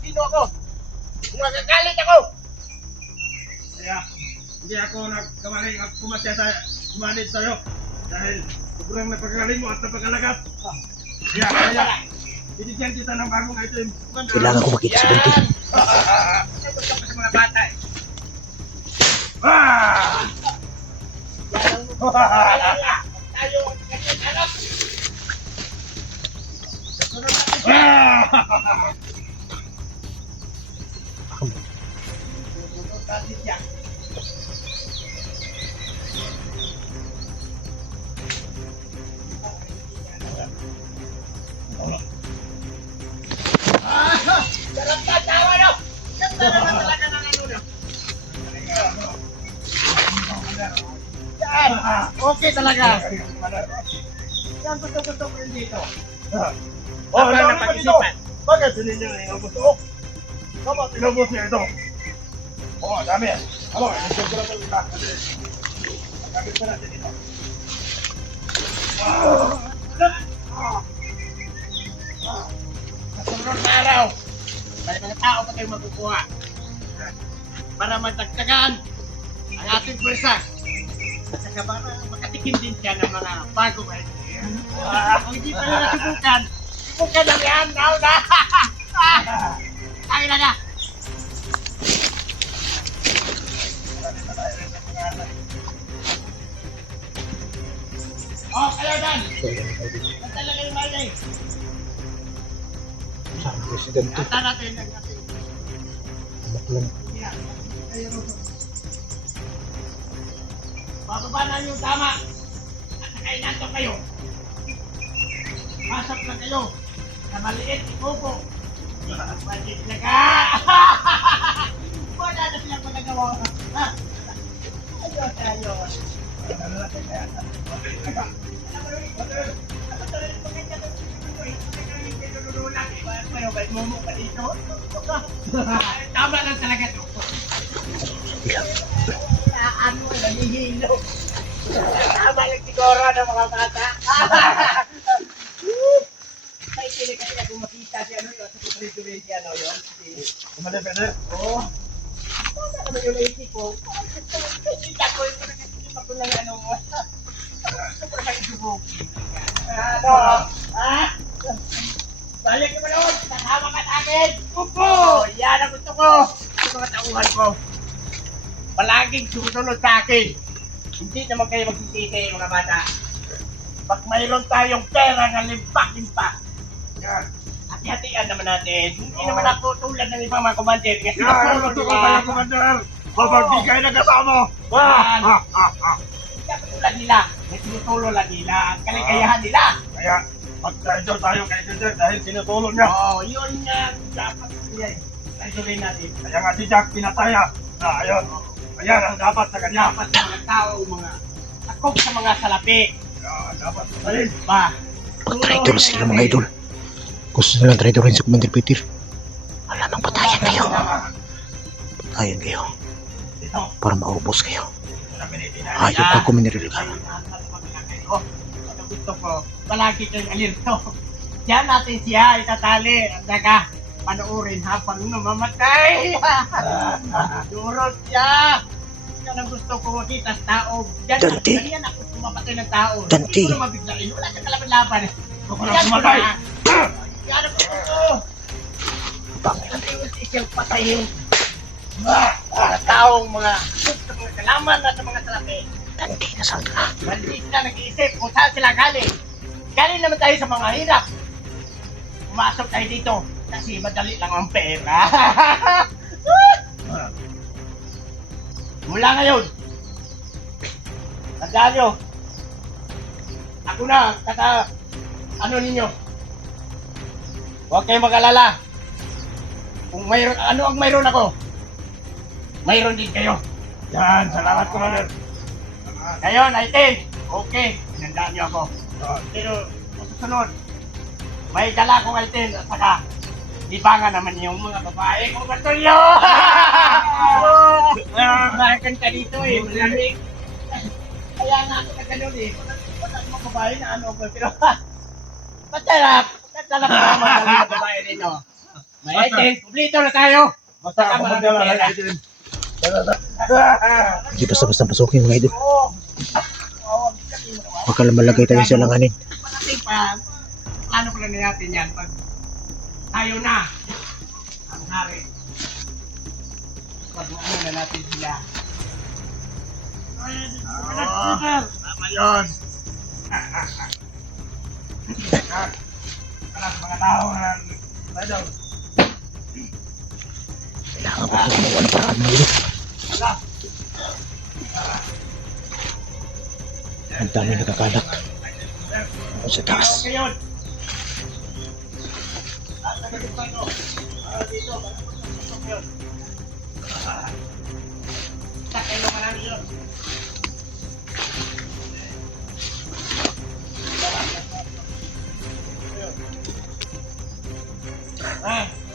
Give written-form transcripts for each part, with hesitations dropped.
Sino ako? Magagalit ako! Kaya, hindi ako nagkamali at kumanit sa'yo. Dahil sobrang napagaling mo at napagalagat. Kaya, binigyan kita ng bagong item. Kailangan ko makita si Dante. Ito ka pa sa mga bata eh. Tayo ang kanyang anak. Sarap ka, tawa no! Ganda na talaga ng ano no? Yan! Okay talaga! Yan gusto ko yun dito. Wala na na pag-isipan. Bakit hindi niya inabot ito? Dapat inabot niya ito. Oo, dami. Ano, nagsigura ko lang. Gamit pa natin ito. Sa sunod na araw, may mga tao pa kayong makukuha para matagtagan ang ating pwersa at saka para makatikim din siya ng mga bagong idea. Kung hindi pa nila subukan lang yan, now na! Ay na! Oh, kayo Dan! Ang talaga yung malay! Saan ang presidente? Kata natin ang ating Anak lang. bababa na yung tama at saka inato kayo. Pasok na kayo sa maliit ni Coco. Magic na ka! Wala na silang magagawa. Ha? Ayos, ayos. Tama lang talaga ito. Ano, nanihilo. Tama lang siguro ng mga bata. Ay, sila kasi ako makita si ano yun, sa kutrituloy si ano yun. Kumali, pwede? Oo. Ano naman yung naisip ko? Hindi ako yung pinag-isip ako lang ano mo. Sobrang kaisubog. Ano? Ha? Balik naman ako! Kasama ka sa akin! Upo! Yan ang gusto ko! Yung mga tauhan ko. Palaging sumunod sa akin. Hindi naman kayo magsisisi mga bata. Pag mayroon tayong pera na limpak-limpak. Yan. Hati-hatian naman natin. Hindi naman ako tulad ng ibang mga commander. Kasi Yan, natulog gusto ko nila. tayo, Commander. Kapag di kayo nagkasama. Yan. Hindi ako tulad nila. May tinutulong lang nila. Ang kaligayahan nila. Kaya, mag-treasure tayo kay Jack dahil sinutulong niya. Oo, yun nga. Dapat yan. Treasury natin. Kaya nga si Jack pinataya. Ayun. Ayan ang dapat sa kanya. Dapat sa mga tao, mga takog sa mga salapi. Yan, dapat patayin. Ba? Pag-traitor sila mga idol. Gusto nilang traitorin si Commander Peter. Alamang patayan kayo. Patayan kayo. Ito. Para maubos kayo. Ah, Ayaw pa ako miniriligan. Ang gusto ko, palagi kayong alirto. Diyan natin siya itatali at saka panoorin habang namamatay. Durot siya. Yan ang gusto ko makita sa tao. Diyan Dante. Ganyan ako pumapatay ng tao. Dante. Hindi ko mabiglain. Wala kang kalaban-laban. Huwag na pumatay. Yan ang gusto ko. Panginoon. Hindi siyang patayin. Mga taong mga kalaman at mga salapi. Dante, nasaan ka na? Mali sila nag-iisip kung saan sila galing. Galing naman tayo sa mga hirap. Pumasok tayo dito kasi madali lang ang pera. Mula ngayon, tandaan nyo, ako na, ano ninyo, huwag kayong mag-alala. Kung mayroon, ano ang mayroon ako, mayroon din kayo. Yan, salamat Commander. Ngayon, item. Okay, hinandaan niyo ako. Pero, susunod, may dala kong item at saka libangan naman yung mga babae kong batulyo! Makan ka dito eh, malamig. Kaya nga ako na ganun eh. Wala mga babae na ano ko, pero masarap. Masarap na mga babae rin, no? May item, kumplito na tayo. Basta ako magdala ng item. Hindi basta-basta pasukin mga idol. Oo. Huwag ka lang malagay tayo sa langanin. Panating pa, plano ko lang natin yan pag tayo na ang hari. Pag ano na natin sila. Tama yun. Mga tao na tayo. Kailangan ko lang gumawa ng paraan mga idol. Ang dami nakakalak sa taas. Ngayon. At nagalit pa ito. Dito, parang yun. Sakay mo marami yun.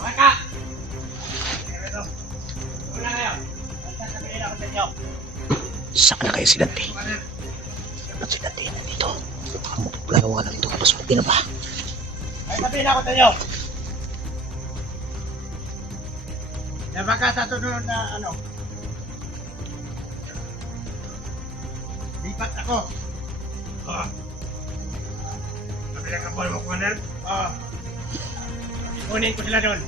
Maka! Wala kayo. Sasabihin ako sa inyo. Saan na kayo si Dante? Dapat si Dante nandito. Baka magplano nga lang ito kapag sumuti na ba? Ay, sabihin ako sa inyo. Na baka sa sunod na ano, lipat ako. Sabi lang kapal mo, Commander. Kunin ko sila doon.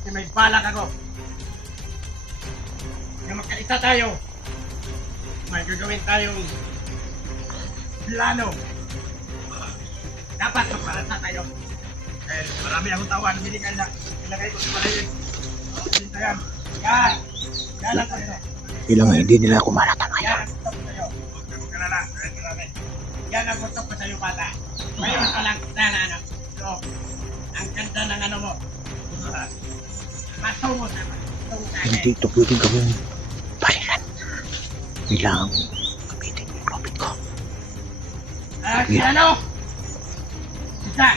Kasi may balak ako. Na magkaisa tayo. May gagawin tayong plano. Dapat magparasa tayo. Eh, marami akong tawan. Hindi ka na. Ilagay ko sa malayin. Sinta yan. Yan! Yan ang tayo. Bilang hindi nila ako malata mga Yan idol. ang gusto ko sa'yo. Huwag ka magkalala. Kahit marami. Yan ang gusto ko sa'yo, bata. Ngayon ka lang kita na ano. So, ang ganda ng ano mo. Matungo na. Matungo ka. Hindi ito pwedeng gawing balikan. Bilang gamitin yung profit ko. Si ano? Isa.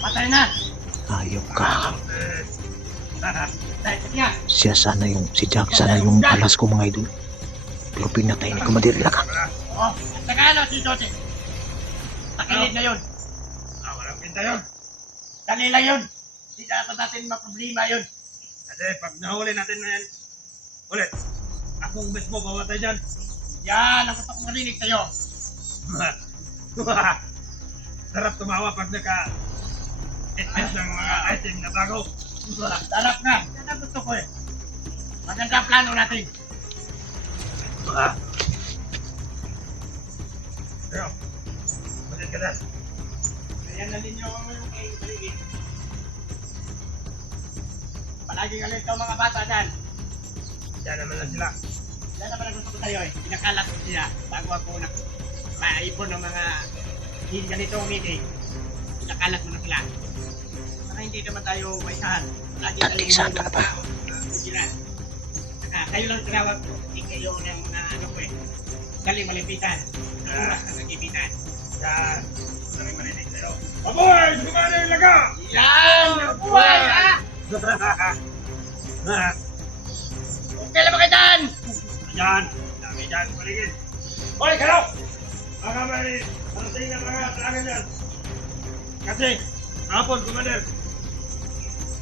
Patay na. Ayaw ka. Dahil niya. Siya sana yung, si Jack sana yung alas ko mga idol. Pero pinatay ni Commander Laga. Oh, at saka ano si Jose? Takilid na yun. Walang pinta yun. Dali lang yun. Hindi dapat natin maproblema yun. Kasi pag nahuli natin na yan, ulit, akong mismo babatay dyan. Yan ang gusto kong marinig sa'yo. Sarap tumawa pag naka-itmess ng mga item na bago. Sarap nga. Yan ang gusto ko eh. Maganda ang plano natin. Pero, balik ka na. Kaya na ninyo ako ngayon kay Baligid. Palaging alit ka mga bata dyan. Yan naman lang sila. Yan naman ang gusto ko sa'yo eh. Pinakalat ko sila bago ako maipon ng mga ganitong meeting. Pinakalat mo na sila. Saka hindi naman tayo may sahan. Lagi Tatisan ka na ba? Kayo lang tinawag ko. Hindi kayo ng mga ano ko eh. Galing malipitan. Oras na nagipitan. Yan. Maraming marinig sa'yo. Maboy! Sumana yung laga! Yan! Buhay ha! Okay lang ba kayo dyan? Yan. Dami dyan. Paligid. Hoy, kayo! Baka may parating na mga taangan yan. Kasi, hapon, Commander,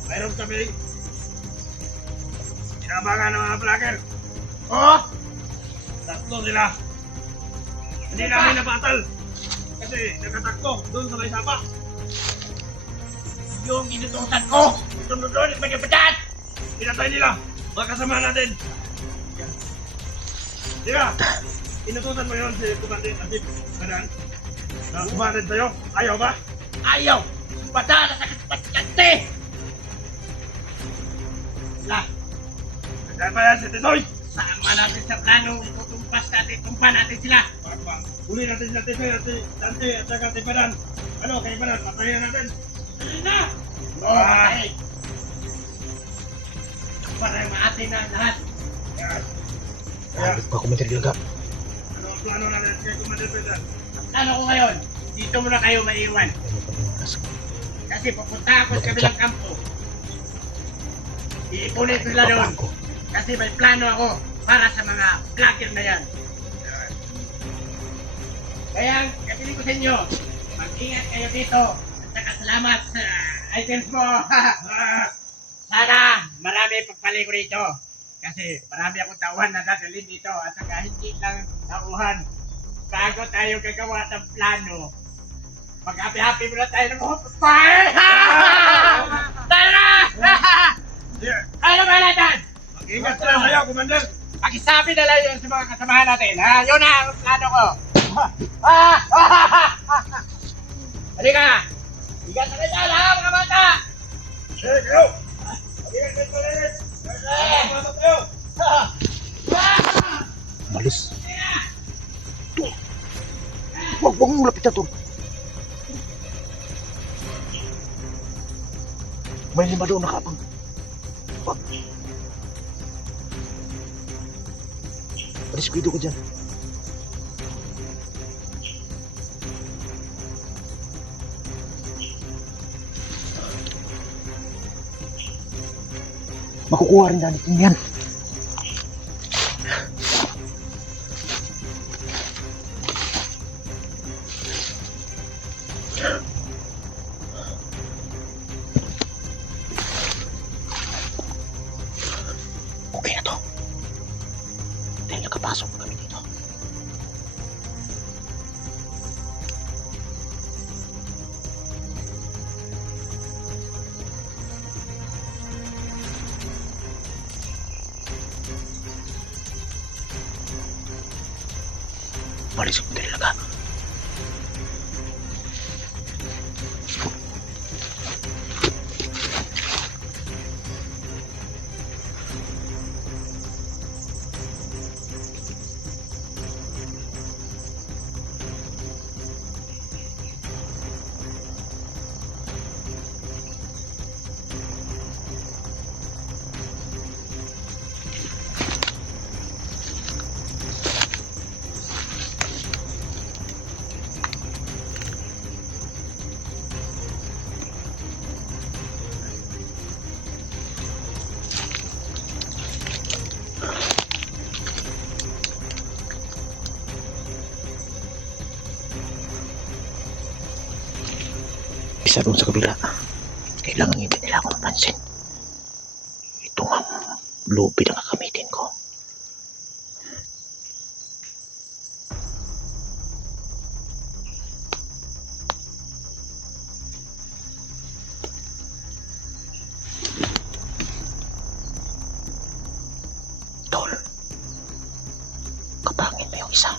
mayroon kami inabangan ng mga vlogger. Oh! Tatlo sila. Hindi namin nabatal. Kasi nakatakbo doon sa may sapa. Yung inutusan ko! Sunod doon, magkapitan! Pinatay nila. Mga kasama natin. Tira, inutusan mo yun si Commander Asip. Kanan. Na kumarin sa'yo. Ayaw ba? Ayaw! Bata na sakit patikante! Wala! Kaya pa yan si Tisoy. Sama natin sa plano, itutumpas natin, tumpa natin sila! Uli natin si Tisoy at si Dante at saka si Padan. Ano, kay Padan, patayin natin. Dali na! Oo, patay! Para natin na lahat. Kaya, Ayun pa, Commander Ilaga. ano ang plano natin kay Commander Peter? Ang plano ko ngayon, dito muna kayo maiwan. Ayun pa yung oras. Kasi pupunta ako sa kabilang kampo. Iipunin ko sila doon. Papako. Kasi may plano ako para sa mga vlogger na yan. Kaya, kapili ko sa inyo, mag-ingat kayo dito. At saka salamat sa items mo. Sana marami pagpali ko dito. Kasi marami akong tauhan na dadalhin dito. At saka hindi lang tauhan. Bago tayo gagawa ng plano, mag-happy-happy muna tayo ng mga pagpay! Tara! Yeah. Ano ba natin? Mag-ingat lang kayo, Commander. Pakisabi na lang yun sa mga kasamahan natin, ha? Yun na ang plano ko. Halika! Higat na kayo dyan, ha, mga bata! Sige, kayo. Mag-ingat kayo ulit. Salamat kayo. Malis. Huwag mong lapitan to. May lima doon nakapang. Huwag. Respeto ka dyan. Makukuha rin natin yan. Okay na to. Dahil nakapasok na kami dito. Malis ko talaga. Isa doon sa kabila. Kailangan hindi nila ako mapansin. Ito nga lupi na kakamitin ko. Tol, kapangin mo yung isa.